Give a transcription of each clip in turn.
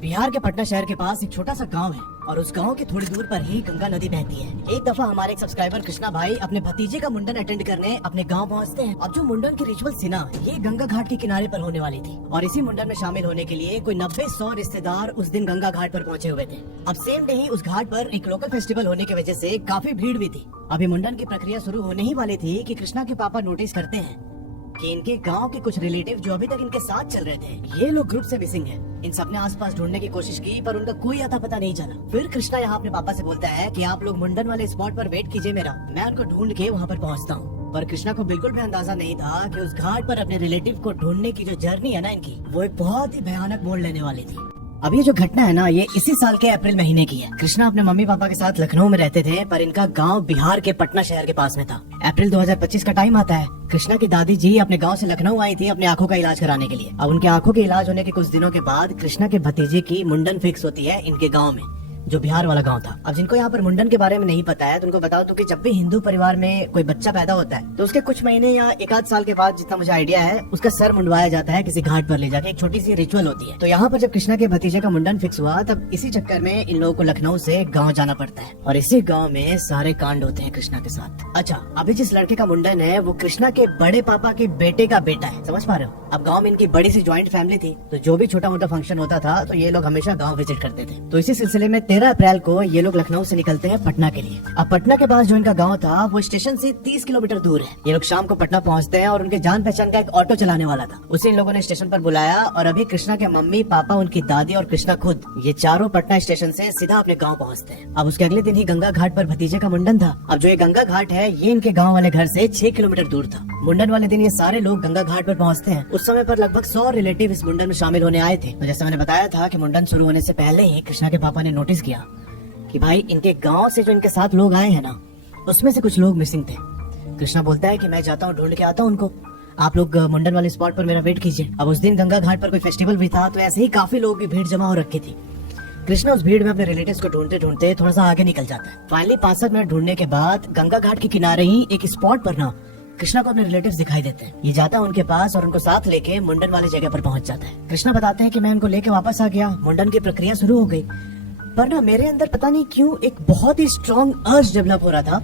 बिहार के पटना शहर के पास एक छोटा सा गांव है और उस गांव के थोड़ी दूर पर ही गंगा नदी बहती है। एक दफा हमारे एक सब्सक्राइबर कृष्णा भाई अपने भतीजे का मुंडन अटेंड करने अपने गांव पहुंचते हैं। अब जो मुंडन की रिचुअल थी ना, ये गंगा घाट के किनारे पर होने वाली थी और इसी मुंडन में शामिल होने के लिए कोई 90-100 रिश्तेदार उस दिन गंगा घाट पर पहुंचे हुए थे। अब सेम डे ही उस घाट पर एक लोकल फेस्टिवल होने की वजह से काफी भीड़ भी थी। अभी मुंडन की प्रक्रिया शुरू होने ही वाली थी कि कृष्णा के पापा नोटिस करते हैं कि इनके गांव के कुछ रिलेटिव जो अभी तक इनके साथ चल रहे थे, ये लोग ग्रुप से मिसिंग हैं। इन सबने आसपास ढूंढने की कोशिश की पर उनका कोई अता पता नहीं चला। फिर कृष्णा यहाँ अपने पापा से बोलता है कि आप लोग मुंडन वाले स्पॉट पर वेट कीजिए मेरा, मैं उनको ढूंढ के वहाँ पर पहुँचता हूँ। पर कृष्णा को बिल्कुल भी अंदाजा नहीं था कि उस घाट पर अपने रिलेटिव को ढूंढने की जो जर्नी है ना इनकी, वो एक बहुत ही भयानक मोड़ लेने वाली थी। अब ये जो घटना है ना, ये इसी साल के अप्रैल महीने की है। कृष्णा अपने मम्मी पापा के साथ लखनऊ में रहते थे पर इनका गांव बिहार के पटना शहर के पास में था। अप्रैल 2025 का टाइम आता है। कृष्णा की दादी जी अपने गांव से लखनऊ आई थी अपने आंखों का इलाज कराने के लिए। अब उनके आंखों के इलाज होने के कुछ दिनों के बाद कृष्णा के भतीजे की मुंडन फिक्स होती है इनके गाँव में, जो बिहार वाला गांव था। अब जिनको यहाँ पर मुंडन के बारे में नहीं पता है तो उनको बताओ तो कि जब भी हिंदू परिवार में कोई बच्चा पैदा होता है तो उसके कुछ महीने या एक आध साल के बाद, जितना मुझे आइडिया है, उसका सर मुंडवाया जाता है किसी घाट पर ले जाके। एक छोटी सी रिचुअल होती है। तो यहाँ पर जब कृष्णा के भतीजे का मुंडन फिक्स हुआ तब इसी चक्कर में इन लोगों को लखनऊ से गाँव जाना पड़ता है और इसी गाँव में सारे कांड होते हैं कृष्णा के साथ। अच्छा, अभी जिस लड़के का मुंडन है वो कृष्णा के बड़े पापा के बेटे का बेटा है, समझ पा रहे हो। अब गाँव में इनकी बड़ी सी ज्वाइंट फैमिली थी तो जो भी छोटा मोटा फंक्शन होता था तो ये लोग हमेशा गाँव विजिट करते थे। तो इसी सिलसिले में 13 अप्रैल को ये लोग लखनऊ से निकलते हैं पटना के लिए। अब पटना के पास जो इनका गांव था वो स्टेशन से 30 किलोमीटर दूर है। ये लोग शाम को पटना पहुंचते हैं और उनके जान पहचान का एक ऑटो चलाने वाला था, उसे इन लोगों ने स्टेशन पर बुलाया और अभी कृष्णा के मम्मी पापा, उनकी दादी और कृष्णा खुद, ये चारों पटना स्टेशन से सीधा अपने गाँव पहुँचते हैं। अब उसके अगले दिन ही गंगा घाट पर भतीजे का मुंडन था। अब जो ये गंगा घाट है ये इनके गाँव वाले घर से 6 किलोमीटर दूर था। मुंडन वाले दिन ये सारे लोग गंगा घाट पर पहुंचते हैं। उस समय पर लगभग 100 रिलेटिव इस मुंडन में शामिल होने आए थे। तो जैसे मैंने बताया था कि मुंडन शुरू होने से पहले ही कृष्णा के पापा ने नोटिस किया कि भाई इनके गांव से जो इनके साथ लोग आए हैं ना, उसमें से कुछ लोग मिसिंग थे। कृष्णा बोलता है कि मैं जाता हूँ ढूंढ के आता हूँ उनको, आप लोग मुंडन वाले स्पॉट पर मेरा वेट कीजिए। अब उस दिन गंगा घाट पर कोई फेस्टिवल भी था तो ऐसे ही काफी लोग की भीड़ जमा हो रखी थी। कृष्णा उस भीड़ में अपने रिलेटिव्स को ढूंढते ढूंढते थोड़ा सा आगे निकल जाता है। फाइनली 5-7 मिनट ढूंढने के बाद गंगा घाट के किनारे ही एक स्पॉट पर ना कृष्णा को अपने रिलेटिव्स दिखाई देते हैं। ये जाता है उनके पास और उनको साथ लेके मुंडन वाली जगह पर पहुंच जाता है। कृष्णा बताते हैं कि मैं उनको लेके वापस आ गया, मुंडन की प्रक्रिया शुरू हो गई, पर ना मेरे अंदर पता नहीं क्यों एक बहुत ही स्ट्रॉन्ग अर्ज डेवलप हो रहा था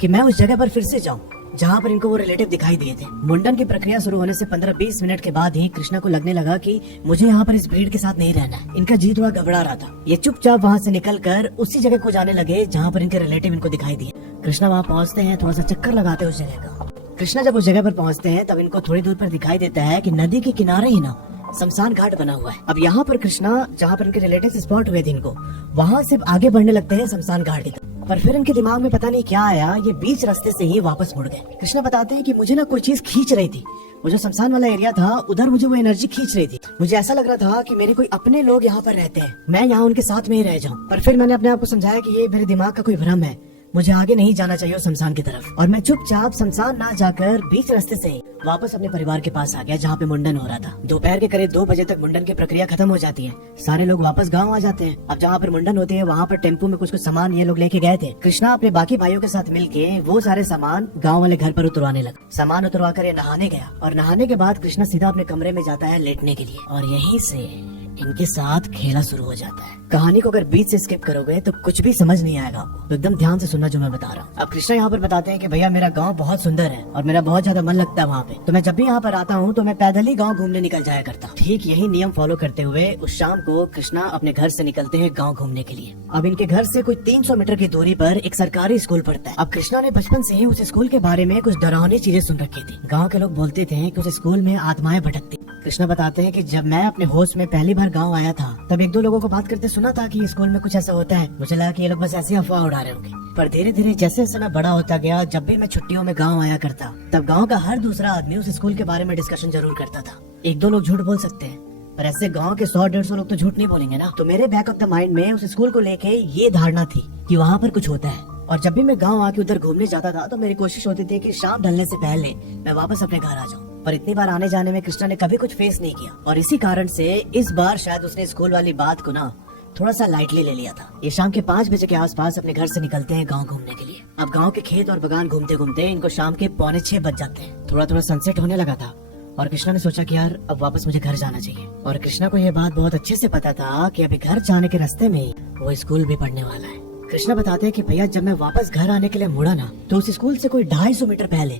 कि मैं उस जगह पर फिर से जाऊं जहां पर इनको वो रिलेटिव दिखाई दिए थे। मुंडन की प्रक्रिया शुरू होने से 15-20 मिनट के बाद ही कृष्णा को लगने लगा कि मुझे यहाँ पर इस भीड़ के साथ नहीं रहना है। इनका जी थोड़ा घबरा रहा था। ये चुपचाप वहाँ से निकलकर उसी जगह को जाने लगे जहाँ पर इनके रिलेटिव इनको दिखाई दिए। कृष्णा वहाँ पहुँचते हैं, थोड़ा सा चक्कर लगाते हैं उस जगह का। कृष्णा जब उस जगह पर पहुँचते हैं तब इनको थोड़ी दूर पर दिखाई देता है कि नदी के किनारे ही ना शमशान घाट बना हुआ है। अब यहाँ पर कृष्णा, जहाँ पर इनके रिलेटिव स्पॉट हुए थे इनको, वहाँ से आगे बढ़ने लगते हैं शमशान घाट की तरफ। पर फिर इनके दिमाग में पता नहीं क्या आया, ये बीच रास्ते से ही वापस मुड़ गए। कृष्णा बताते हैं कि मुझे ना कोई चीज खींच रही थी, वो जो शमशान वाला एरिया था उधर मुझे वो एनर्जी खींच रही थी। मुझे ऐसा लग रहा था कि मेरे कोई अपने लोग यहाँ पर रहते हैं, मैं यहाँ उनके साथ में ही रह जाऊँ। पर फिर मैंने अपने आप को समझाया कि ये मेरे दिमाग का कोई भ्रम है, मुझे आगे नहीं जाना चाहिए शमशान की तरफ। और मैं चुपचाप शमशान ना जाकर बीच रास्ते से वापस अपने परिवार के पास आ गया जहाँ पे मुंडन हो रहा था। दोपहर के करीब 2 बजे तक मुंडन की प्रक्रिया खत्म हो जाती है। सारे लोग वापस गांव आ जाते हैं। अब जहाँ पर मुंडन होती है वहाँ पर टेम्पो में कुछ सामान ये लोग लेके गए थे। कृष्णा अपने बाकी भाइयों के साथ मिलके वो सारे सामान गाँव वाले घर पर उतरवाने लगा। सामान उतरवा कर ये नहाने गया और नहाने के बाद कृष्णा सीधा अपने कमरे में जाता है लेटने के लिए और यहीं से इनके साथ खेला शुरू हो जाता है। कहानी को अगर बीच से स्किप करोगे तो कुछ भी समझ नहीं आएगा आपको, तो एकदम ध्यान से सुनना जो मैं बता रहा हूँ। अब कृष्णा यहाँ पर बताते हैं कि भैया मेरा गांव बहुत सुंदर है और मेरा बहुत ज्यादा मन लगता है वहाँ पे, तो मैं जब भी यहाँ पर आता हूँ तो मैं पैदल ही गाँव घूमने निकल जाया करता। ठीक यही नियम फॉलो करते हुए उस शाम को कृष्णा अपने घर से निकलते हैं गाँव घूमने के लिए। अब इनके घर से कोई 300 मीटर की दूरी पर एक सरकारी स्कूल पड़ता है। अब कृष्णा ने बचपन से ही उस स्कूल के बारे में कुछ डरावनी चीजें सुन रखी थी। गाँव के लोग बोलते थे कि उस स्कूल में आत्माएं भटकती। कृष्णा बताते हैं कि जब मैं अपने होश में पहली बार गाँव आया था तब 1-2 लोगों को बात करते सुना था कि स्कूल में कुछ ऐसा होता है। मुझे लगा कि ये लोग बस ऐसी अफवाह उड़ा रहे होंगे। पर धीरे धीरे जैसे जैसे मैं बड़ा होता गया, जब भी मैं छुट्टियों में गांव आया करता तब गांव का हर दूसरा आदमी उस स्कूल के बारे में डिस्कशन जरूर करता था। 1-2 लोग झूठ बोल सकते हैं पर ऐसे गांव के 100-150 लोग तो झूठ नहीं बोलेंगे ना। तो मेरे बैक ऑफ द माइंड में उस स्कूल को लेके ये धारणा थी कि वहाँ पर कुछ होता है। और जब भी मैं गाँव आके उधर घूमने जाता था तो मेरी कोशिश होती थी कि शाम ढलने से पहले मैं वापस अपने घर आ जाऊँ। पर इतनी बार आने जाने में कृष्णा ने कभी कुछ फेस नहीं किया और इसी कारण से इस बार शायद उसने स्कूल वाली बात को ना थोड़ा सा लाइटली ले लिया था। ये शाम के 5 बजे के आसपास अपने घर से निकलते हैं गांव घूमने के लिए। अब गांव के खेत और बागान घूमते घूमते इनको शाम के 5:45 बज जाते हैं। थोड़ा थोड़ा सनसेट होने लगा था और कृष्णा ने सोचा कि यार अब वापस मुझे घर जाना चाहिए। और कृष्णा को यह बात बहुत अच्छे से पता था कि अभी घर जाने के रास्ते में ही वो स्कूल भी पढ़ने वाला है। कृष्णा बताते हैं कि भैया जब मैं वापस घर आने के लिए मुड़ा ना तो उस स्कूल से कोई 250 मीटर पहले,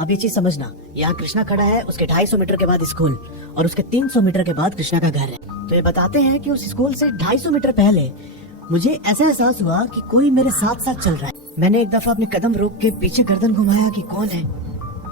अब ये चीज समझना, यहाँ कृष्णा खड़ा है, उसके 250 मीटर के बाद स्कूल और उसके 300 मीटर के बाद कृष्णा का घर है। तो ये बताते हैं कि उस स्कूल से 250 मीटर पहले मुझे ऐसा एहसास हुआ कि कोई मेरे साथ साथ चल रहा है। मैंने एक दफा अपने कदम रोक के पीछे गर्दन घुमाया कि कौन है,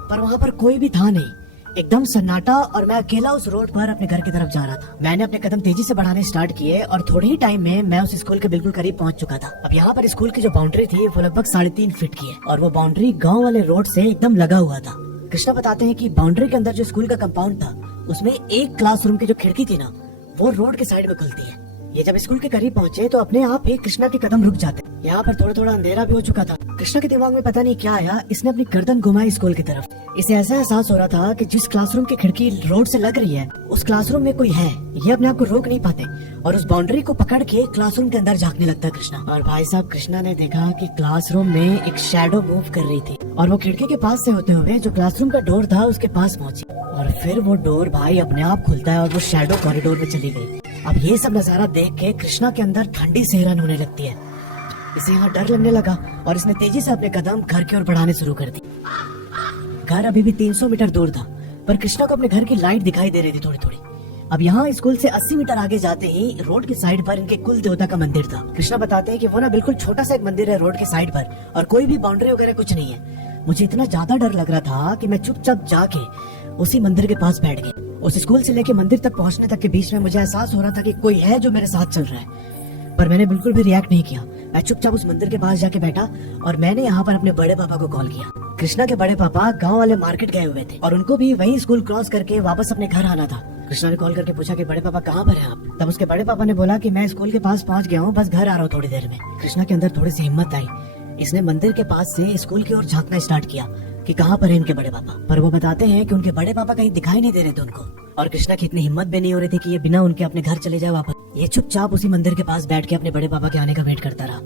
पर वहाँ पर कोई भी था नहीं, एकदम सन्नाटा, और मैं अकेला उस रोड पर अपने घर की तरफ जा रहा था। मैंने अपने कदम तेजी से बढ़ाने स्टार्ट किए और थोड़े ही टाइम में मैं उस स्कूल के बिल्कुल करीब पहुंच चुका था। अब यहाँ पर स्कूल की जो बाउंड्री थी वो लगभग 3.5 फीट की है और वो बाउंड्री गाँव वाले रोड से एकदम लगा हुआ था। कृष्णा बताते हैं कि बाउंड्री के अंदर जो स्कूल का कंपाउंड था उसमें एक क्लासरूम की जो खिड़की थी ना वो रोड के साइड में खुलती है। ये जब स्कूल के करीब पहुंचे तो अपने आप ही कृष्णा के कदम रुक जाते। यहाँ पर थोड़ा थोड़ा अंधेरा भी हो चुका था। कृष्णा के दिमाग में पता नहीं क्या आया, इसने अपनी गर्दन घुमाई स्कूल की तरफ। इसे ऐसा एहसास हो रहा था कि जिस क्लासरूम की खिड़की रोड से लग रही है उस क्लासरूम में कोई है। ये अपने आप को रोक नहीं पाते और उस बाउंड्री को पकड़ के क्लासरूम के अंदर झांकने लगता है कृष्णा। और भाई साहब कृष्णा ने देखा कि क्लासरूम में एक शैडो मूव कर रही थी और वो खिड़की के पास से होते हुए जो क्लासरूम का डोर था उसके पास पहुंची और फिर वो डोर भाई अपने आप खुलता है और वो शैडो कॉरिडोर में चली गई। अब ये सब नजारा देख के कृष्णा के अंदर ठंडी सिहरन होने लगती है। इसे यहाँ डर लगने लगा और इसने तेजी से अपने कदम घर की ओर बढ़ाने शुरू कर दी। घर अभी भी 300 मीटर दूर था पर कृष्णा को अपने घर की लाइट दिखाई दे रही थी थोड़ी थोड़ी। अब यहाँ स्कूल से 80 मीटर आगे जाते ही रोड की साइड पर इनके कुल देवता का मंदिर था। कृष्णा बताते हैं कि वो ना बिल्कुल छोटा सा एक मंदिर है रोड के साइड पर और कोई भी बाउंड्री वगैरह कुछ नहीं है। मुझे इतना ज्यादा डर लग रहा था कि मैं चुपचाप जाके उसी मंदिर के पास बैठ गया। उस स्कूल से लेके मंदिर तक पहुंचने तक के बीच में मुझे एहसास हो रहा था कि कोई है जो मेरे साथ चल रहा है, पर मैंने बिल्कुल भी रिएक्ट नहीं किया। मैं चुपचाप उस मंदिर के पास जाके बैठा और मैंने यहाँ पर अपने बड़े पापा को कॉल किया। कृष्णा के बड़े पापा गांव वाले मार्केट गए हुए थे और उनको भी वही स्कूल क्रॉस करके वापस अपने घर आना था। कृष्णा ने कॉल करके पूछा कि बड़े पापा कहाँ पर हैं आप? तब उसके बड़े पापा ने बोला कि मैं स्कूल के पास पहुँच गया हूँ, बस घर आ रहा हूँ थोड़ी देर में। कृष्णा के अंदर थोड़ी सी हिम्मत आई। इसने मंदिर के पास से स्कूल की ओर झांकना स्टार्ट किया कि कहाँ पर है इनके बड़े पापा, पर वो बताते हैं कि उनके बड़े पापा कहीं दिखाई नहीं दे रहे थे उनको। और कृष्णा की इतनी हिम्मत भी नहीं हो रही थी कि ये बिना उनके अपने घर चले जाए वापस। ये चुपचाप उसी मंदिर के पास बैठ के अपने बड़े पापा के आने का वेट करता रहा।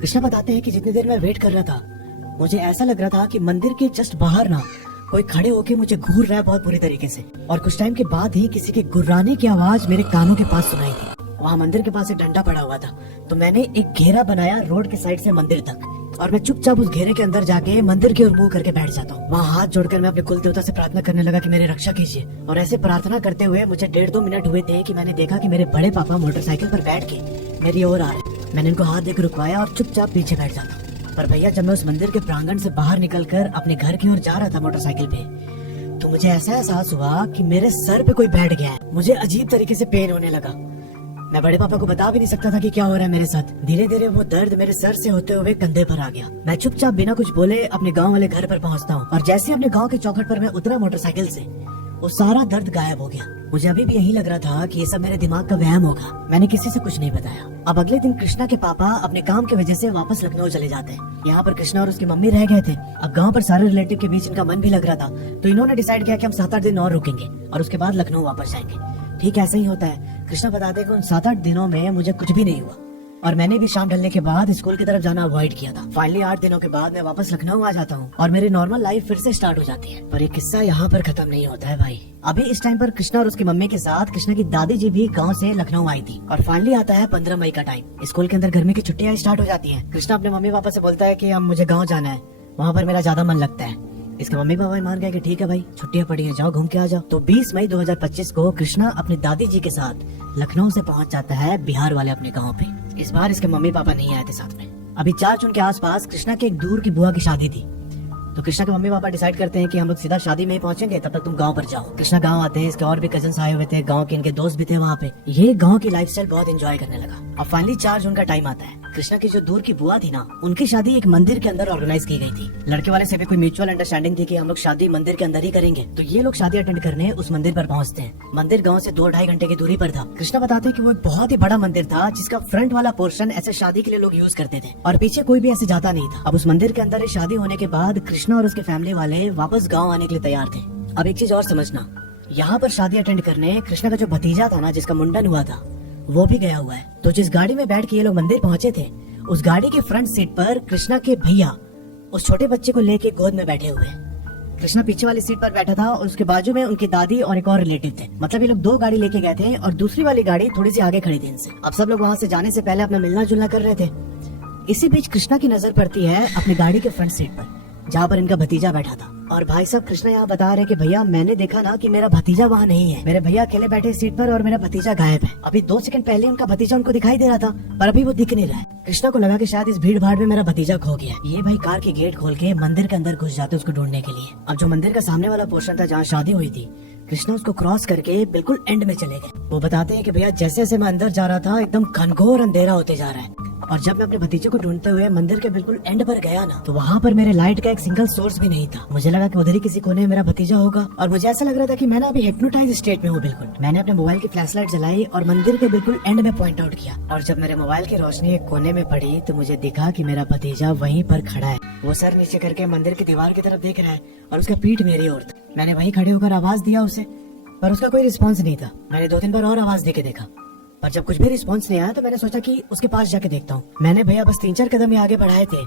कृष्णा बताते हैं कि जितनी देर मैं वेट कर रहा था मुझे ऐसा लग रहा था कि मंदिर के जस्ट बाहर ना कोई खड़े होके मुझे घूर रहा है बहुत बुरी तरीके से। और कुछ टाइम के बाद ही किसी के गुर्राने की आवाज मेरे कानों के पास सुनाई थी। वहाँ मंदिर के पास एक डंडा पड़ा हुआ था तो मैंने एक घेरा बनाया रोड के साइड से मंदिर तक और मैं चुपचाप उस घेरे के अंदर जाके मंदिर की ओर मुंह करके बैठ जाता हूँ। वहाँ हाथ जोड़कर मैं अपने कुल देवता से प्रार्थना करने लगा कि मेरी रक्षा कीजिए। और ऐसे प्रार्थना करते हुए मुझे 1.5-2 मिनट हुए थे कि मैंने देखा कि मेरे बड़े पापा मोटरसाइकिल पर बैठ के मेरी ओर आ रहे। मैंने इनको हाथ देकर रुकवाया और चुपचाप पीछे बैठ जाता। पर भैया जब मैं उस मंदिर के प्रांगण से बाहर निकलकर अपने घर की ओर जा रहा था मोटरसाइकिल पे तो मुझे ऐसा एहसास हुआ कि मेरे सर पे कोई बैठ गया है। मुझे अजीब तरीके से पेन होने लगा। मैं बड़े पापा को बता भी नहीं सकता था कि क्या हो रहा है मेरे साथ। धीरे धीरे वो दर्द मेरे सर से होते हुए कंधे पर आ गया। मैं चुपचाप बिना कुछ बोले अपने गांव वाले घर पर पहुंचता हूँ और जैसे अपने गांव के चौखट पर मैं उतरा मोटरसाइकिल से वो सारा दर्द गायब हो गया। मुझे अभी भी यही लग रहा था कि ये सब मेरे दिमाग का वहम होगा। मैंने किसी से कुछ नहीं बताया। अब अगले दिन कृष्णा के पापा अपने काम की वजह से वापस लखनऊ चले जाते हैं। यहाँ पर कृष्णा और उसकी मम्मी रह गए थे। अब गांव पर सारे रिलेटिव के बीच इनका मन भी लग रहा था तो इन्होंने डिसाइड किया कि हम 7-8 दिन और रुकेंगे और उसके बाद लखनऊ वापस जाएंगे। ठीक ऐसा ही होता है। कृष्णा बताते हैं कि उन 7-8 दिनों में मुझे कुछ भी नहीं हुआ और मैंने भी शाम ढलने के बाद स्कूल की तरफ जाना अवॉइड किया था। फाइनली 8 दिनों के बाद मैं वापस लखनऊ आ जाता हूँ और मेरी नॉर्मल लाइफ फिर से स्टार्ट हो जाती है। पर ये किस्सा यहाँ पर खत्म नहीं होता है भाई। अभी इस टाइम पर कृष्णा और उसकी मम्मी के साथ कृष्णा की दादी जी भी गाँव से लखनऊ आई थी और फाइनली आता है 15 मई का टाइम। स्कूल के अंदर गर्मी की छुट्टियाँ स्टार्ट हो जाती है। कृष्णा अपने मम्मी पापा से बोलता है कि अब मुझे गाँव जाना है, वहाँ पर मेरा ज्यादा मन लगता है। इसके मम्मी पापा मान गए कि ठीक है भाई छुट्टियां पड़ी हैं, जाओ घूम के आ जाओ। तो 20 मई 2025 को कृष्णा अपनी दादी जी के साथ लखनऊ से पहुंच जाता है बिहार वाले अपने गांव पे। इस बार इसके मम्मी पापा नहीं आए थे साथ में। अभी 4 जून के आसपास कृष्णा के एक दूर की बुआ की शादी थी तो कृष्णा के मम्मी पापा डिसाइड करते हैं कि हम लोग सीधा शादी में ही पहुंचेंगे, तब तक तुम गांव पर जाओ। कृष्णा गांव आते हैं। इसके और भी कजन्स आए हुए थे, गांव के इनके दोस्त भी थे वहाँ पे। ये गांव की लाइफस्टाइल बहुत एंजॉय करने लगा। अब फाइनली 4 जून का टाइम आता है। कृष्णा की जो दूर की बुआ थी ना उनकी शादी एक मंदिर के अंदर ऑर्गेनाइज की गई थी। लड़के वाले से भी कोई म्यूचुअल अंडरस्टैंडिंग थी कि हम लोग शादी मंदिर के अंदर ही करेंगे। तो ये लोग शादी अटेंड करने उस मंदिर पर पहुंचते हैं। मंदिर गांव से 2-2.5 घंटे की दूरी पर था। कृष्णा बताते हैं कि वो एक बहुत ही बड़ा मंदिर था जिसका फ्रंट वाला पोर्शन ऐसे शादी के लिए लोग यूज करते थे और पीछे कोई भी ऐसे जाता नहीं था। अब उस मंदिर के अंदर शादी होने के बाद कृष्णा और उसके फैमिली वाले वापस गाँव आने के लिए तैयार थे। अब एक चीज और समझना, यहाँ पर शादी अटेंड करने कृष्णा का जो भतीजा था ना जिसका मुंडन हुआ था वो भी गया हुआ है। तो जिस गाड़ी में बैठ के ये लोग मंदिर पहुंचे थे उस गाड़ी के फ्रंट सीट पर कृष्णा के भैया उस छोटे बच्चे को लेके गोद में बैठे हुए हैं। कृष्णा पीछे वाली सीट पर बैठा था और उसके बाजू में उनकी दादी और एक और रिलेटिव थे। मतलब ये लोग 2 गाड़ी लेके गए थे और दूसरी वाली गाड़ी थोड़ी सी आगे खड़ी थी इनसे। अब सब लोग वहाँ से जाने से पहले अपना मिलना जुलना कर रहे थे। इसी बीच कृष्णा की नजर पड़ती है अपनी गाड़ी के फ्रंट सीट पर, जहाँ पर इनका भतीजा बैठा था। और भाई साहब कृष्णा यहाँ बता रहे कि भैया मैंने देखा ना कि मेरा भतीजा वहाँ नहीं है। मेरे भैया अकेले बैठे सीट पर और मेरा भतीजा गायब है। अभी 2 सेकंड पहले उनका भतीजा उनको दिखाई दे रहा था, पर अभी वो दिख नहीं रहा है। कृष्णा को लगा कि शायद इस भीड़ भाड़ में मेरा भतीजा खो गया। ये भाई कार की गेट खोल के मंदिर के अंदर घुस जाते उसको ढूंढने के लिए। अब जो मंदिर का सामने वाला पोर्शन था जहाँ शादी हुई थी, कृष्णा उसको क्रॉस करके बिल्कुल एंड में चले गए। वो बताते हैं कि भैया जैसे जैसे मैं अंदर जा रहा था एकदम घनघोर अंधेरा होते जा रहा है, और जब मैं अपने भतीजे को ढूंढते हुए मंदिर के बिल्कुल एंड पर गया ना, तो वहाँ पर मेरे लाइट का एक सिंगल सोर्स भी नहीं था। मुझे लगा कि उधर ही किसी कोने में मेरा भतीजा होगा, और मुझे ऐसा लग रहा था कि मैं ना अभी हिप्नोटाइज स्टेट में हूँ बिल्कुल। मैंने अपने मोबाइल की फ्लैश लाइट जलाई और मंदिर के बिल्कुल एंड में पॉइंट आउट किया, और जब मेरे मोबाइल की रोशनी एक कोने में पड़ी तो मुझे दिखा कि मेरा भतीजा वहीं पर खड़ा है। वो सर नीचे करके मंदिर की दीवार की तरफ देख रहा है और उसका पीठ मेरी ओर था। मैंने वहीं खड़े होकर आवाज दिया उसे, पर उसका कोई रिस्पॉन्स नहीं था। मैंने 2-3 बार और आवाज देके देखा, पर जब कुछ भी रिस्पॉन्स नहीं आया तो मैंने सोचा कि उसके पास जाके देखता हूँ। मैंने भैया बस 3-4 कदम ही आगे बढ़ाए थे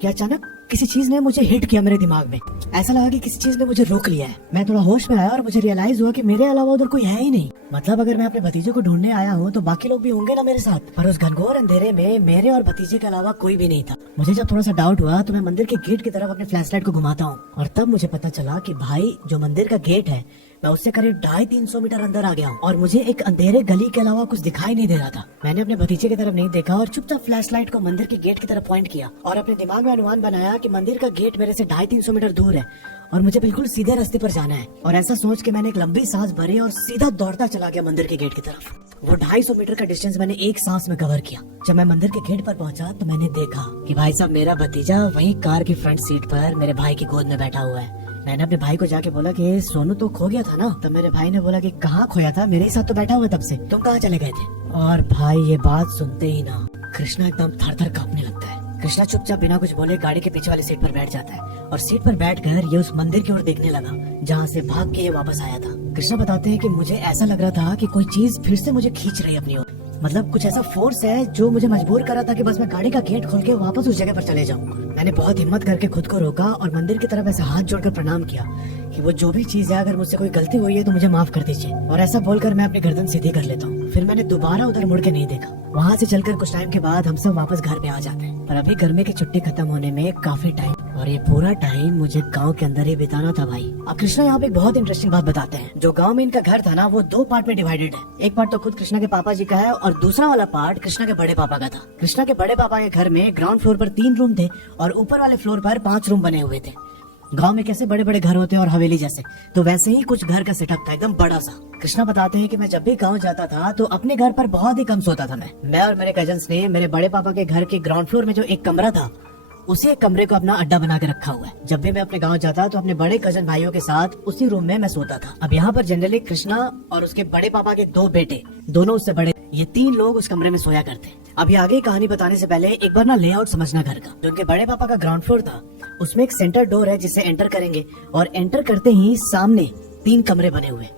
कि अचानक किसी चीज ने मुझे हिट किया मेरे दिमाग में। ऐसा लगा कि किसी चीज ने मुझे रोक लिया है। मैं थोड़ा होश में आया और मुझे रियलाइज हुआ कि मेरे अलावा उधर कोई है ही नहीं। मतलब अगर मैं अपने भतीजे को ढूंढने आया हूँ तो बाकी लोग भी होंगे ना मेरे साथ, पर उस घनघोर अंधेरे में मेरे और भतीजे के अलावा कोई भी नहीं था। मुझे जब थोड़ा सा डाउट हुआ तो मैं मंदिर के गेट की तरफ अपने फ्लैशलाइट को घुमाता हूँ, और तब मुझे पता चला कि भाई जो मंदिर का गेट है मैं उससे करीब 250-300 मीटर अंदर आ गया हूँ, और मुझे एक अंधेरे गली के अलावा कुछ दिखाई नहीं दे रहा था। मैंने अपने भतीजे की तरफ नहीं देखा और चुपचाप फ्लैशलाइट को मंदिर के गेट की तरफ पॉइंट किया, और अपने दिमाग में अनुमान बनाया कि मंदिर का गेट मेरे से 250-300 मीटर दूर है और मुझे बिल्कुल सीधे रास्ते पर जाना है। और ऐसा सोच के मैंने एक लंबी सांस भरी और सीधा दौड़ता चला गया मंदिर के गेट की तरफ। वो 250 मीटर का डिस्टेंस मैंने एक सांस में कवर किया। जब मैं मंदिर के गेट पर पहुंचा तो मैंने देखा कि भाई साहब मेरा भतीजा वहीं कार की फ्रंट सीट पर मेरे भाई की गोद में बैठा हुआ है। मैंने अपने भाई को जाके बोला कि सोनू तो खो गया था ना। तब मेरे भाई ने बोला कि कहाँ खोया था, मेरे ही साथ तो बैठा हुआ तब से, तुम कहाँ चले गए थे। और भाई ये बात सुनते ही ना कृष्णा एकदम थर थर कांपने लगता है। कृष्णा चुपचाप बिना कुछ बोले गाड़ी के पीछे वाली सीट पर बैठ जाता है, और सीट पर बैठकर ये उस मंदिर की ओर देखने लगा जहाँ से भाग के ये वापस आया था। कृष्णा बताते हैं कि मुझे ऐसा लग रहा था कि कोई चीज फिर से मुझे खींच रही है अपनी ओर। मतलब कुछ ऐसा फोर्स है जो मुझे मजबूर कर रहा था कि बस मैं गाड़ी का गेट खोल के वापस उस जगह पर चले जाऊं। मैंने बहुत हिम्मत करके खुद को रोका और मंदिर की तरफ ऐसे हाथ जोड़कर प्रणाम किया कि वो जो भी चीज है, अगर मुझसे कोई गलती हुई है तो मुझे माफ कर दीजिए। और ऐसा बोलकर मैं अपनी गर्दन सीधी कर लेता हूँ। फिर मैंने दोबारा उधर मुड़ के नहीं देखा। वहाँ से चलकर कुछ टाइम के बाद हम सब वापस घर पे आ जाते हैं, पर अभी गर्मी की छुट्टी खत्म होने में काफी टाइम, और ये पूरा टाइम मुझे गांव के अंदर ही बिताना था भाई। अब कृष्णा यहाँ पे एक बहुत इंटरेस्टिंग बात बताते हैं। जो गांव में इनका घर था ना, वो 2 पार्ट में डिवाइडेड है। एक पार्ट तो खुद कृष्णा के पापा जी का है और दूसरा वाला पार्ट कृष्णा के बड़े पापा का था। कृष्णा के बड़े पापा के घर में ग्राउंड फ्लोर पर 3 रूम थे और ऊपर वाले फ्लोर पर 5 रूम बने हुए थे। गांव में कैसे बड़े बड़े घर होते हैं और हवेली जैसे, तो वैसे ही कुछ घर का सेटअप था, एकदम बड़ा सा। कृष्णा बताते हैं कि मैं जब भी गांव जाता था तो अपने घर पर बहुत ही कम सोता था। मैं और मेरे कजन्स ने मेरे बड़े पापा के घर के ग्राउंड फ्लोर में जो एक कमरा था, उसी कमरे को अपना अड्डा बना के रखा हुआ है। जब भी मैं अपने गांव जाता तो अपने बड़े कजन भाइयों के साथ उसी रूम में मैं सोता था। अब यहाँ पर जनरली कृष्णा और उसके बड़े पापा के 2 बेटे, दोनों उससे बड़े, ये 3 लोग उस कमरे में सोया करते। अभी आगे कहानी बताने से पहले एक बार ना लेआउट समझना घर का। जो उनके बड़े पापा का ग्राउंड फ्लोर था, उसमें एक सेंटर डोर है जिससे एंटर करेंगे, और एंटर करते ही सामने 3 कमरे बने हुए।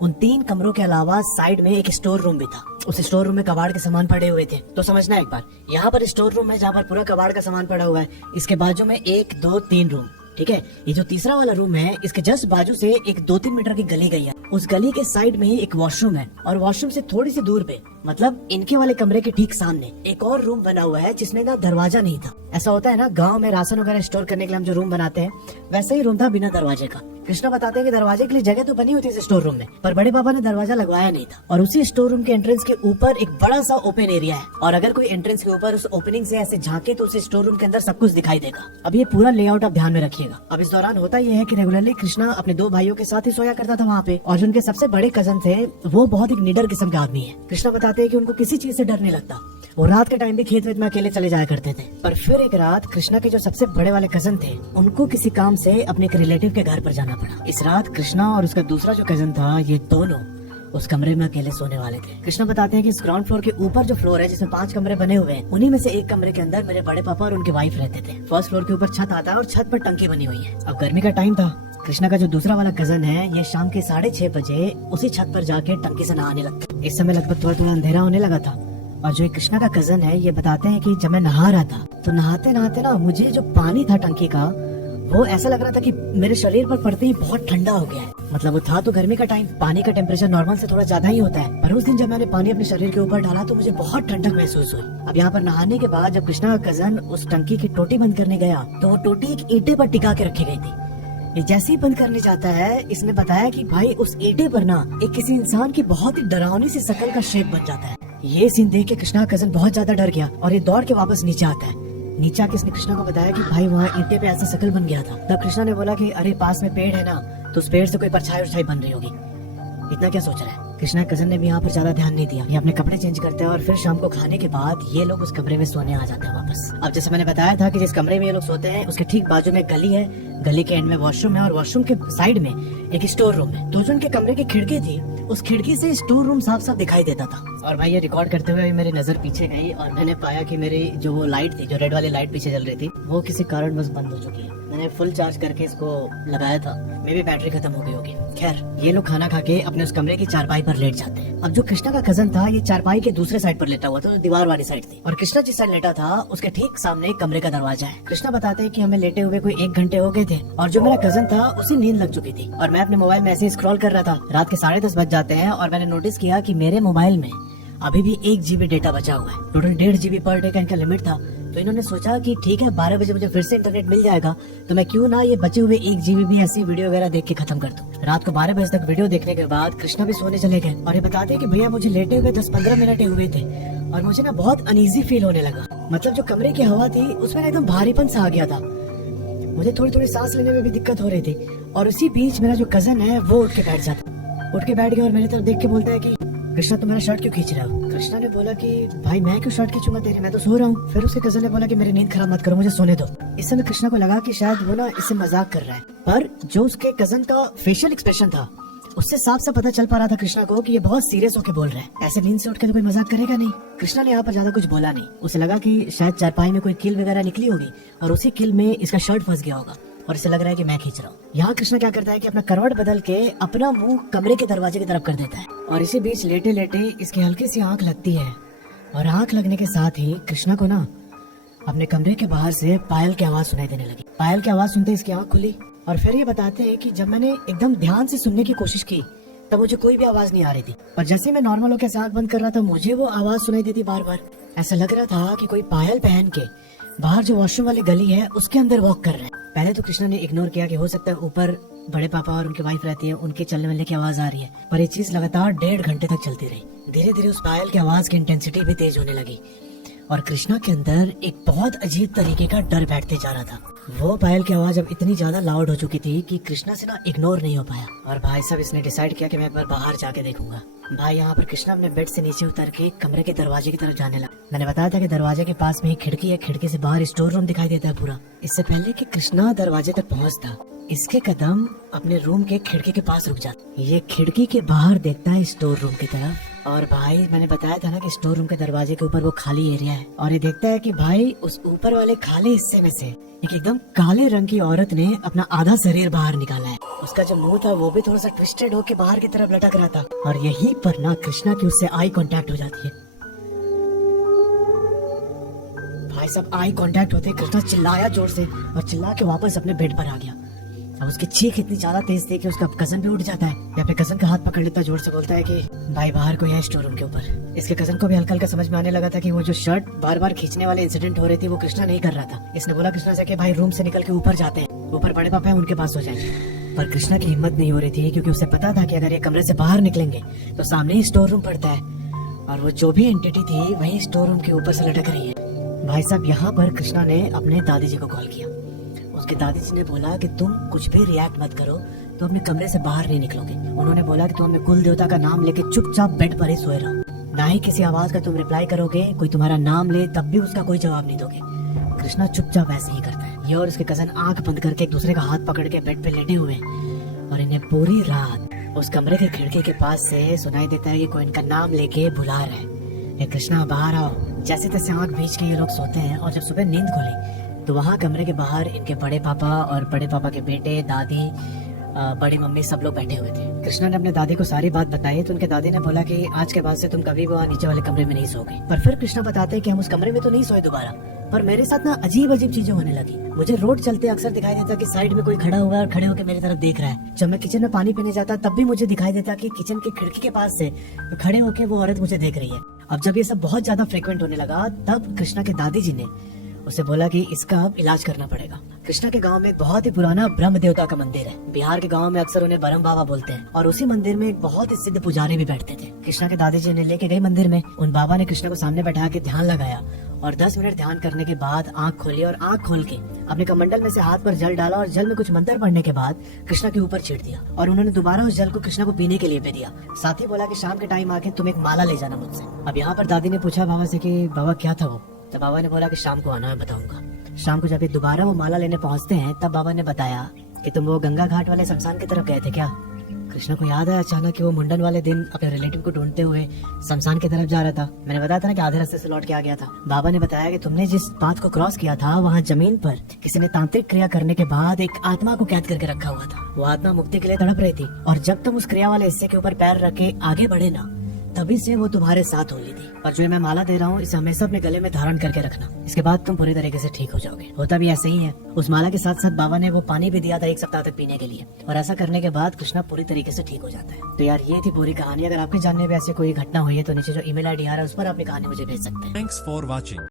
उन 3 कमरों के अलावा साइड में एक स्टोर रूम भी था। उस स्टोर रूम में कबाड़ के सामान पड़े हुए थे। तो समझना एक बार, यहाँ पर स्टोर रूम है जहाँ पर पूरा कबाड़ का सामान पड़ा हुआ है। इसके बाजू में 1, 2, 3 रूम, ठीक है। ये जो तीसरा वाला रूम है, इसके जस्ट बाजू से एक 2-3 मीटर की गली गई है। उस गली के साइड में ही एक वॉशरूम है, और वॉशरूम से थोड़ी सी दूर पे, मतलब इनके वाले कमरे के ठीक सामने, एक और रूम बना हुआ है जिसमें ना दरवाजा नहीं था। ऐसा होता है ना गांव में राशन वगैरह स्टोर करने के लिए हम जो रूम बनाते हैं, वैसे ही रूम था बिना दरवाजे का। कृष्णा बताते हैं कि दरवाजे के लिए जगह तो बनी होती है स्टोर रूम में, पर बड़े पापा ने दरवाजा लगवाया नहीं था। और उसी स्टोर रूम के एंट्रेंस के ऊपर एक बड़ा सा ओपन एरिया है, और अगर कोई एंट्रेंस के ऊपर उस ओपनिंग से ऐसे झांके तो उस स्टोर रूम के अंदर सब कुछ दिखाई देगा। अब ये पूरा लेआउट आप ध्यान में रखिएगा। अब इस दौरान होता यह है कि रेगुलरली कृष्णा अपने 2 भाइयों के साथ ही सोया करता था वहाँ पे, और जो उनके सबसे बड़े कजन थे वो बहुत एक निडर किस्म के आदमी है। कृष्णा बताते हैं कि उनको किसी चीज से डर नहीं लगता। वो रात के टाइम भी खेत वेत में अकेले चले जाया करते थे। पर फिर एक रात कृष्णा के जो सबसे बड़े वाले कजन थे, उनको किसी काम से अपने एक रिलेटिव के घर पर जाना पड़ा। इस रात कृष्णा और उसका दूसरा जो कजन था, ये दोनों उस कमरे में अकेले सोने वाले थे। कृष्णा बताते हैं कि इस ग्राउंड फ्लोर के ऊपर जो फ्लोर है जिसमें 5 कमरे बने हुए हैं, उन्हीं में से एक कमरे के अंदर मेरे बड़े पापा और उनके वाइफ रहते थे। फर्स्ट फ्लोर के ऊपर छत आता है और छत पर टंकी बनी हुई है। अब गर्मी का टाइम था। कृष्णा का जो दूसरा वाला कजन है, ये शाम के 6:30 बजे उसी छत पर जाके टंकी से नहाने लगता। इस समय लगभग थोड़ा अंधेरा होने लगा था। और जो कृष्णा का कजन है, ये बताते हैं कि जब मैं नहा रहा था तो नहाते नहाते ना मुझे जो पानी था टंकी का, वो ऐसा लग रहा था कि मेरे शरीर पर पड़ते ही बहुत ठंडा हो गया है। मतलब वो था तो गर्मी का टाइम, पानी का टेम्परेचर नॉर्मल से थोड़ा ज्यादा ही होता है, पर उस दिन जब मैंने पानी अपने शरीर के ऊपर डाला तो मुझे बहुत ठंडक महसूस हुई। अब यहाँ पर नहाने के बाद जब कृष्णा का कजन उस टंकी की टोटी बंद करने गया तो वो टोटी एक ईंटे पर टिका के रखी गई थी। ये जैसे ही बंद करने जाता है, इसने बताया कि भाई उस ईंटे पर ना एक किसी इंसान की बहुत ही डरावनी सी शक्ल का शेप बन जाता है। ये सीन देख के कृष्णा का कजन बहुत ज्यादा डर गया और ये दौड़ के वापस नीचे आता है। नीचे आके इसने कृष्णा को बताया कि भाई वहाँ ईंटे पे ऐसा शक्ल बन गया था। तब कृष्णा ने बोला कि अरे पास में पेड़ है ना, तो उस पेड़ से कोई परछाई उछाई बन रही होगी। इतना क्या सोच रहा है? कृष्णा कजन ने भी यहाँ पर ज्यादा ध्यान नहीं दिया। ये अपने कपड़े चेंज करते हैं और फिर शाम को खाने के बाद ये लोग उस कमरे में सोने आ जाते हैं वापस। अब जैसे मैंने बताया था कि जिस कमरे में ये लोग सोते हैं उसके ठीक बाजू में गली है, गली के एंड में वॉशरूम है और वॉशरूम के साइड में एक स्टोर रूम है। तो जो उनके कमरे की खिड़की थी उस खिड़की से स्टोर रूम साफ साफ दिखाई देता था। और भाई ये रिकॉर्ड करते हुए मेरी नजर पीछे गई और मैंने पाया कि मेरी जो वो लाइट थी, जो रेड वाली लाइट पीछे जल रही थी, वो किसी कारणवश बंद हो चुकी है। मैंने फुल चार्ज करके इसको लगाया था, मे भी बैटरी खत्म हो गई होगी। खैर ये लोग खाना खा के अपने उस कमरे की चारपाई पर लेट जाते हैं। अब जो कृष्णा का कजन था ये चारपाई के दूसरे साइड पर लेटा हुआ था, जो दीवार वाली साइड थी, और कृष्णा जिस साइड लेटा था उसके ठीक सामने एक कमरे का दरवाजा है। कृष्णा बताते हैं कि हमें लेटे हुए कोई 1 घंटे हो गए थे और जो मेरा कजन था उसे नींद लग चुकी थी और मैं अपने मोबाइल में ऐसे ही स्क्रॉल कर रहा था। रात के 10:30 बज जाते हैं और मैंने नोटिस किया कि मेरे मोबाइल में अभी भी 1 GB डेटा बचा हुआ है। टोटल 1.5 GB पर डे का इनका लिमिट था। तो इन्होंने सोचा कि ठीक है 12 बजे मुझे फिर से इंटरनेट मिल जाएगा तो मैं क्यों ना ये बचे हुए 1 GB भी ऐसी वीडियो वगैरह देख के खत्म कर दूं। रात को 12 बजे तक वीडियो देखने के बाद कृष्णा भी सोने चले गए और ये बताते हैं कि भैया मुझे लेटे हुए 10-15 मिनट हुए थे और मुझे ना बहुत अनईजी फील होने लगा। मतलब जो कमरे की हवा थी उसमें एकदम भारीपन सा आ गया था। मुझे थोड़ी थोड़ी सांस लेने में भी दिक्कत हो रही थी और उसी बीच मेरा जो कजन है वो उठ के बैठ गया और मेरी तरफ देख के बोलता है कि कृष्णा तुम मेरा शर्ट क्यों खींच रहा हो? कृष्णा ने बोला कि भाई मैं क्यों शर्ट खींचूंगा तेरी, मैं तो सो रहा हूँ। फिर उसके कजन ने बोला कि मेरी नींद खराब मत करो, मुझे सोने दो। इस समय कृष्णा को लगा कि शायद वो ना इससे मजाक कर रहा है, पर जो उसके कजन का फेशियल एक्सप्रेशन था उससे साफ साफ पता चल पा रहा था कृष्णा को कि ये बहुत सीरियस होकर बोल रहा है। ऐसे नींद से उठ के तो कोई मजाक करेगा नहीं। कृष्णा ने यहाँ पर ज्यादा कुछ बोला नहीं। उसे लगा कि शायद चारपाई में कोई कील वगैरह निकली होगी और उसी कील में इसका शर्ट फंस गया होगा और इसे लग रहा है कि मैं खींच रहा हूँ। यहाँ कृष्णा क्या करता है कि अपना करवट बदल के अपना मुंह कमरे के दरवाजे की तरफ कर देता है और इसी बीच लेटे लेटे इसकी हल्की सी आंख लगती है और आंख लगने के साथ ही कृष्णा को ना अपने कमरे के बाहर से पायल की आवाज सुनाई देने लगी। पायल की आवाज सुनते इसकी आंख खुली और फिर ये बताते हैं कि जब मैंने एकदम ध्यान से सुनने की कोशिश की तब मुझे कोई भी आवाज नहीं आ रही थी, पर जैसे मैं नॉर्मल होकर आंख बंद कर रहा था मुझे वो आवाज सुनाई देती बार बार। ऐसा लग रहा था कि कोई पायल पहन के बाहर जो वॉशरूम वाली गली है उसके अंदर वॉक कर रहे हैं। पहले तो कृष्णा ने इग्नोर किया कि हो सकता है ऊपर बड़े पापा और उनकी वाइफ रहती है, उनके चलने मिलने की आवाज आ रही है, पर ये चीज लगातार 1.5 घंटे तक चलती रही। धीरे धीरे उस पायल की आवाज की इंटेंसिटी भी तेज होने लगी और कृष्णा के अंदर एक बहुत अजीब तरीके का डर बैठते जा रहा था। वो पायल की आवाज अब इतनी ज्यादा लाउड हो चुकी थी कि कृष्णा से ना इग्नोर नहीं हो पाया और भाई साहब इसने डिसाइड किया कि मैं एक बार बाहर जाके देखूंगा। भाई यहाँ पर कृष्णा अपने बेड से नीचे उतर के कमरे के दरवाजे की तरफ जाने लगा। मैंने बताया था कि दरवाजे के पास में ही खिड़की है, खिड़की से बाहर स्टोर रूम दिखाई देता है पूरा। इससे पहले कि कृष्णा दरवाजे तक पहुँचता इसके कदम अपने रूम के खिड़की के पास रुक जाते। ये खिड़की के बाहर देखता है स्टोर रूम की तरफ और भाई मैंने बताया था ना कि स्टोर रूम के दरवाजे के ऊपर वो खाली एरिया है और ये देखता है कि भाई उस ऊपर वाले खाली हिस्से में से एक एकदम काले रंग की औरत ने अपना आधा शरीर बाहर निकाला है। उसका जो मुंह था वो भी थोड़ा सा ट्विस्टेड होके बाहर की तरफ लटक रहा था और यहीं पर ना कृष्णा की उससे आई कांटेक्ट हो जाती है। भाई साहब आई कांटेक्ट होते कृष्णा चिल्लाया जोर से और चिल्ला के वापस अपने बेड पर आ गया। अब उसकी चीख इतनी ज्यादा तेज थी कि उसका कजन भी उठ जाता है या फिर कजन का हाथ पकड़ लेता, जोर से बोलता है कि भाई बाहर कोई है स्टोर रूम के ऊपर। इसके कजन को भी हल्का हल्का समझ में आने लगा था कि वो जो शर्ट बार बार खींचने वाले इंसिडेंट हो रहे थे वो कृष्णा नहीं कर रहा था। इसने बोला कृष्णा से कि भाई रूम से निकल के ऊपर जाते हैं, ऊपर बड़े पापा है उनके पास हो जाएंगे। पर कृष्णा की हिम्मत नहीं हो रही थी क्योंकि उसे पता था कि अगर ये कमरे से बाहर निकलेंगे तो सामने ही स्टोर रूम पड़ता है और वो जो भी एंटिटी थी वही स्टोर रूम के ऊपर से लटक रही है। भाई साहब यहाँ पर कृष्णा ने अपने दादी जी को कॉल किया। उसके दादी जी ने बोला कि तुम कुछ भी रिएक्ट मत करो, तो अपने कमरे से बाहर नहीं निकलोगे। उन्होंने बोला कि तुम अपने कुल देवता का नाम लेके चुपचाप बेड पर ही सोए रहो, ना ही किसी आवाज का तुम रिप्लाई करोगे। कोई तुम्हारा नाम ले तब भी उसका कोई जवाब नहीं दोगे। कृष्णा चुपचाप ऐसे ही करता है। ये और उसके कजन आंख बंद करके एक दूसरे का हाथ पकड़ के बेड पे लेटे हुए और इन्हें पूरी रात उस कमरे के खिड़की के पास से सुनाई देता है कि कोई इनका नाम लेके बुला रहा है, कृष्णा बाहर आओ। जैसे तैसे आंख भींच के ये लोग सोते हैं और जब सुबह नींद खुली तो वहाँ कमरे के बाहर इनके बड़े पापा और बड़े पापा के बेटे, दादी बड़ी मम्मी सब लोग बैठे हुए थे। कृष्णा ने अपने दादी को सारी बात बताई तो उनके दादी ने बोला कि आज के बाद से तुम कभी भी वहाँ नीचे वाले कमरे में नहीं सोगे। पर फिर कृष्णा बताते हैं कि हम उस कमरे में तो नहीं सोए दोबारा, पर मेरे साथ ना अजीब अजीब चीजें होने लगी। मुझे रोड चलते अक्सर दिखाई देता कि साइड में कोई खड़ा हुआ है और खड़े होकर मेरी तरफ देख रहा है। जब मैं किचन में पानी पीने जाता तब भी मुझे दिखाई देता कि किचन की खिड़की के पास से खड़े होकर वो औरत मुझे देख रही है। अब जब ये सब बहुत ज्यादा फ्रिक्वेंट होने लगा तब कृष्णा के दादी जी ने उसे बोला कि इसका अब इलाज करना पड़ेगा। कृष्णा के गांव में एक बहुत ही पुराना ब्रह्म देवता का मंदिर है। बिहार के गांव में अक्सर उन्हें ब्रह्म बाबा बोलते हैं और उसी मंदिर में एक बहुत ही सिद्ध पुजारी भी बैठते थे। कृष्णा के दादी जी ने लेके गई मंदिर में। उन बाबा ने कृष्णा को सामने बैठा के ध्यान लगाया और 10 मिनट ध्यान करने के बाद आंख खोली और आंख खोल के अपने कमंडल में से हाथ पर जल डाला और जल में कुछ मंत्र पढ़ने के बाद कृष्णा के ऊपर छीट दिया और उन्होंने दोबारा उस जल को कृष्णा को पीने के लिए दे दिया। साथ ही बोला कि शाम के टाइम आके तुम एक माला ले जाना मुझसे। अब यहाँ पर दादी ने पूछा बाबा से कि बाबा क्या था वो, तो बाबा ने बोला कि शाम को आना, मैं बताऊंगा। शाम को जब ये दोबारा वो माला लेने पहुंचते हैं तब बाबा ने बताया कि तुम वो गंगा घाट वाले शमशान की तरफ गए थे क्या। कृष्णा को याद है अचानक कि वो मुंडन वाले दिन अपने रिलेटिव को ढूंढते हुए शमशान की तरफ जा रहा था। मैंने बताया था ना कि आधे रास्ते से लौट के आ गया था। बाबा ने बताया कि तुमने जिस पाथ को क्रॉस किया था वहाँ जमीन पर किसी ने तांत्रिक क्रिया करने के बाद एक आत्मा को कैद करके रखा हुआ था। वो आत्मा मुक्ति के लिए तड़प रही थी और जब तुम उस क्रिया वाले हिस्से के ऊपर पैर रख के आगे बढ़े ना तभी से वो तुम्हारे साथ होली थी। और जो मैं माला दे रहा हूँ इसे हमेशा अपने गले में धारण करके रखना, इसके बाद तुम पूरी तरीके से ठीक हो जाओगे। होता भी ऐसे ही है। उस माला के साथ साथ बाबा ने वो पानी भी दिया था 1 सप्ताह तक पीने के लिए और ऐसा करने के बाद कृष्णा पूरी तरीके से ठीक हो जाता है। तो यार ये थी पूरी कहानी। अगर आपके जानने में ऐसी कोई घटना हुई है तो नीचे जो ईमेल आईडी आ रहा है उस पर अपनी कहानी मुझे भेज सकते हैं। Thanks for watching.